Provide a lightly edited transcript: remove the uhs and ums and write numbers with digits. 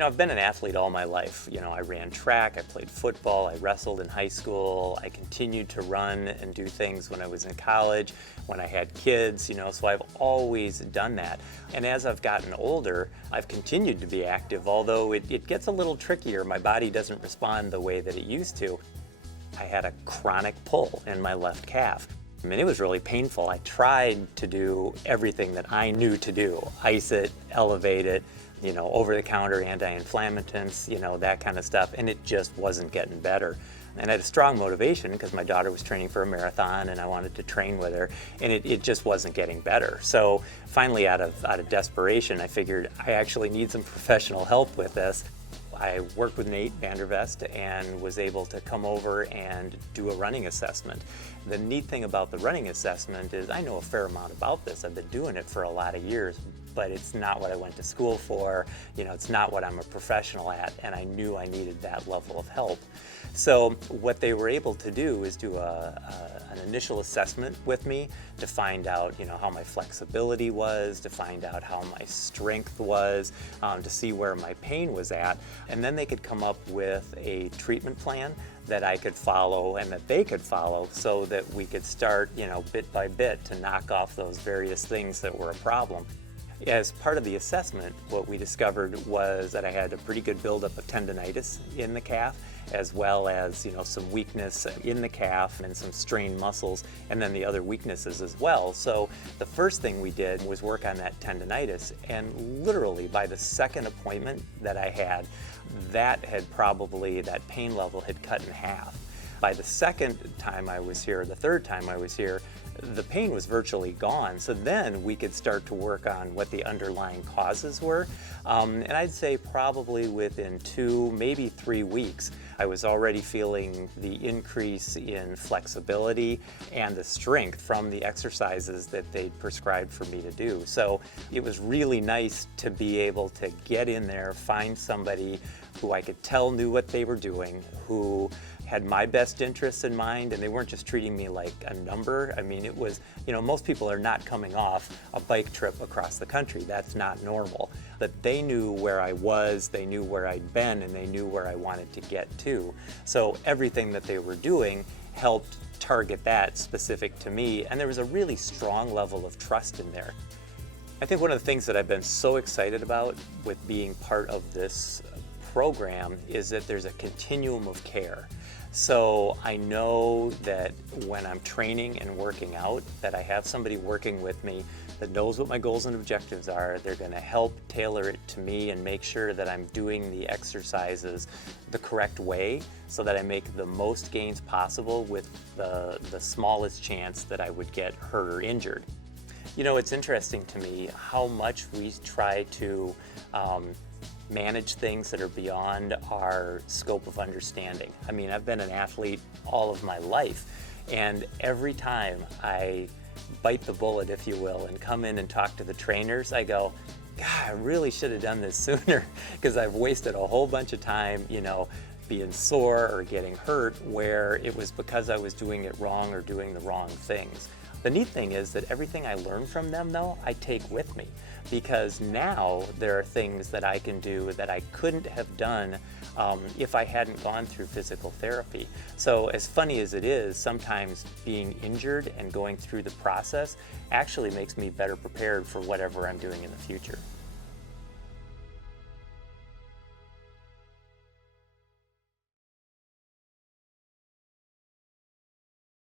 I've been an athlete all my life. I ran track, I played football, I wrestled in high school, I continued to run and do things when I was in college, when I had kids, so I've always done that. And as I've gotten older, I've continued to be active, although it gets a little trickier. My body doesn't respond the way that it used to. I had a chronic pull in my left calf. I mean, it was really painful. I tried to do everything that I knew to do, ice it, elevate it, over-the-counter anti-inflammatories, that kind of stuff, and it just wasn't getting better. And I had a strong motivation because my daughter was training for a marathon and I wanted to train with her, and it just wasn't getting better. So finally, out of desperation, I figured I actually need some professional help with this. I worked with Nate Vandervest and was able to come over and do a running assessment. The neat thing about the running assessment is I know a fair amount about this. I've been doing it for a lot of years, but it's not what I went to school for. It's not what I'm a professional at, and I knew I needed that level of help. So what they were able to do is do an initial assessment with me to find out, how my flexibility was, to find out how my strength was, to see where my pain was at, and then they could come up with a treatment plan that I could follow and that they could follow so that we could start, bit by bit to knock off those various things that were a problem. As part of the assessment, what we discovered was that I had a pretty good buildup of tendonitis in the calf, as well as some weakness in the calf and some strained muscles, and then the other weaknesses as well. So the first thing we did was work on that tendonitis, and literally by the second appointment that I had, that pain level had cut in half. By the second time I was here, the third time I was here, the pain was virtually gone. So then we could start to work on what the underlying causes were. And I'd say probably within 2, maybe 3 weeks, I was already feeling the increase in flexibility and the strength from the exercises that they'd prescribed for me to do. So it was really nice to be able to get in there, find somebody who I could tell knew what they were doing, who had my best interests in mind, and they weren't just treating me like a number. I mean, it was, most people are not coming off a bike trip across the country. That's not normal. But they knew where I was, they knew where I'd been, and they knew where I wanted to get to. So everything that they were doing helped target that specific to me, and there was a really strong level of trust in there. I think one of the things that I've been so excited about with being part of this program is that there's a continuum of care. So I know that when I'm training and working out, that I have somebody working with me that knows what my goals and objectives are. They're going to help tailor it to me and make sure that I'm doing the exercises the correct way so that I make the most gains possible with the smallest chance that I would get hurt or injured. It's interesting to me how much we try to manage things that are beyond our scope of understanding. I mean, I've been an athlete all of my life, and every time I bite the bullet, if you will, and come in and talk to the trainers, I go, God, I really should have done this sooner because I've wasted a whole bunch of time, being sore or getting hurt where it was because I was doing it wrong or doing the wrong things. The neat thing is that everything I learn from them, though, I take with me, because now there are things that I can do that I couldn't have done if I hadn't gone through physical therapy. So as funny as it is, sometimes being injured and going through the process actually makes me better prepared for whatever I'm doing in the future.